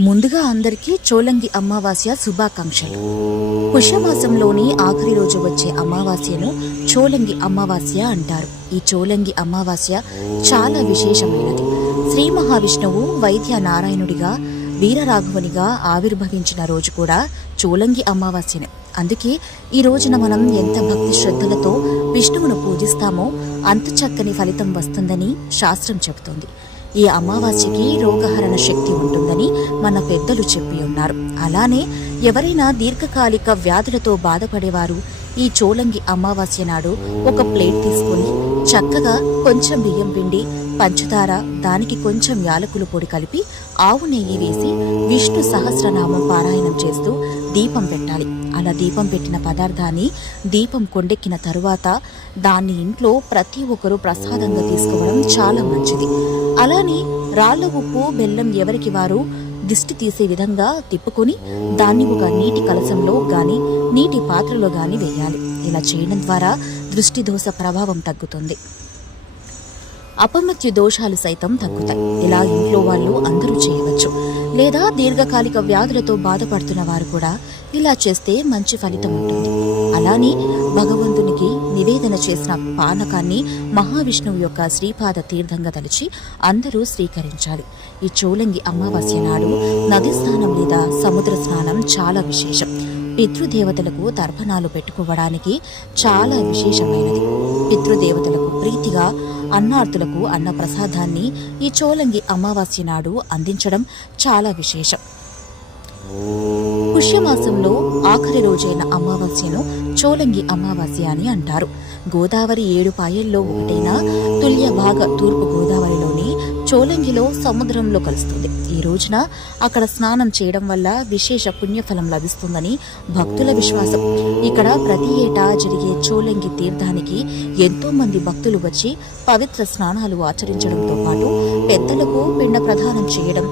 ముందుగా అందరికీ చోలంగి అమావాస్య శుభాకాంక్షలు. పుష్యమాసంలోని ఆఖరి రోజు వచ్చే అమావాస్యను చోలంగి అమావాస్య అంటారు. ఈ చోలంగి అమావాస్య చాలా విశేషమైనది. శ్రీ మహావిష్ణువు వైద్య నారాయణుడిగా వీరరాఘవునిగా ఆవిర్భవించిన రోజు కూడా చోలంగి అమావాస్యనే. అందుకే ఈ రోజున మనం ఎంత భక్తి శ్రద్ధలతో విష్ణువును పూజిస్తామో అంత చక్కని ఫలితం వస్తుందని శాస్త్రం చెబుతోంది. ఈ అమావాస్యకి రోగహరణ శక్తి ఉంటుందని మన పెద్దలు చెప్పి ఉన్నారు. అలానే ఎవరైనా దీర్ఘకాలిక వ్యాధులతో బాధపడేవారు ఈ చోలంగి అమావాస్య నాడు ఒక ప్లేట్ తీసుకొని చక్కగా కొంచెం బియ్యం పిండి పంచదార దానికి కొంచెం యాలకుల పొడి కలిపి ఆవు నెయ్యి వేసి విష్ణు సహస్రనామం పారాయణం చేస్తూ దీపం పెట్టాలి. అలా దీపం పెట్టిన పదార్థాన్ని దీపం కొండెక్కిన తరువాత దాన్ని ఇంట్లో ప్రతి ఒక్కరూ ప్రసాదంగా తీసుకోవడం చాలా మంచిది. అలానే రాళ్ళ ఉప్పు బెల్లం ఎవరికి వారు దిష్టి తీసే విధంగా తిప్పుకొని దాన్ని ఒక నీటి కలసంలో గాని నీటి పాత్రలో గాని వేయాలి. ఇలా చేయడం ద్వారా దృష్టి దోష ప్రభావం తగ్గుతుంది. అపమృత్యు దోషాలు సైతం తగ్గుతాయి. ఇలా ఇంట్లో వాళ్ళు అందరూ చేయవచ్చు. లేదా దీర్ఘకాలిక వ్యాధులతో బాధపడుతున్న వారు కూడా ఇలా చేస్తే మంచి ఫలితం ఉంటుంది. అలానే భగవంతునికి నివేదన చేసిన పానకాన్ని మహావిష్ణువు యొక్క శ్రీపాద తీర్థంగా తలిచి అందరూ స్వీకరించాలి. ఈ చోలంగి అమావాస్య నాడు నది స్నానం లేదా సముద్ర స్నానం చాలా విశేషం. పితృదేవతలకు తర్పణాలు పెట్టుకోవడానికి చాలా విశేషమైనది. పితృదేవతలకు ప్రీతిగా అన్నార్థులకు అన్న ప్రసాదాన్ని ఈ చోలంగి అమావాస్య నాడు అందించడం చాలా విశేషం. పుష్యమాసంలో ఆఖరి రోజైన అమావాస్యను చోలంగి అమావాస్య అని అంటారు. గోదావరి ఏడు పాయల్లో ఒకటైన తుల్య భాగ తూర్పు గోదావరిలోని చోలంగిలో సముద్రంలో కలుస్తుంది. ఈ రోజున అక్కడ స్నానం చేయడం వల్ల విశేష పుణ్యఫలం లభిస్తుందని భక్తుల విశ్వాసం. ఇక్కడ ప్రతి ఏటా జరిగే చోలంగి తీర్థానికి ఎంతో మంది భక్తులు వచ్చి పవిత్ర స్నానాలు ఆచరించడంతో పాటు పెద్దలకు పిండ ప్రదానం చేయడం